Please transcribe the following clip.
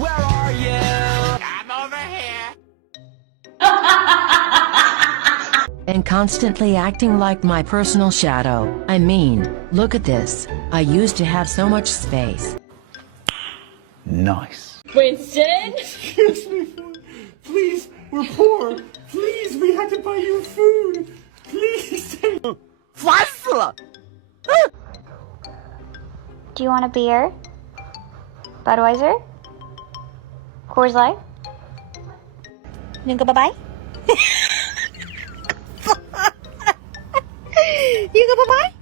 Where are you? I'm over here. And constantly acting like my personal shadow. I mean, look at this. I used to have so much space. Nice. Winston? Excuse me, please, we're poor. Please, we had to buy you food. Please. 烦死了！ Do you want a beer? Budweiser? Coors Light? 那个拜拜。一个拜拜。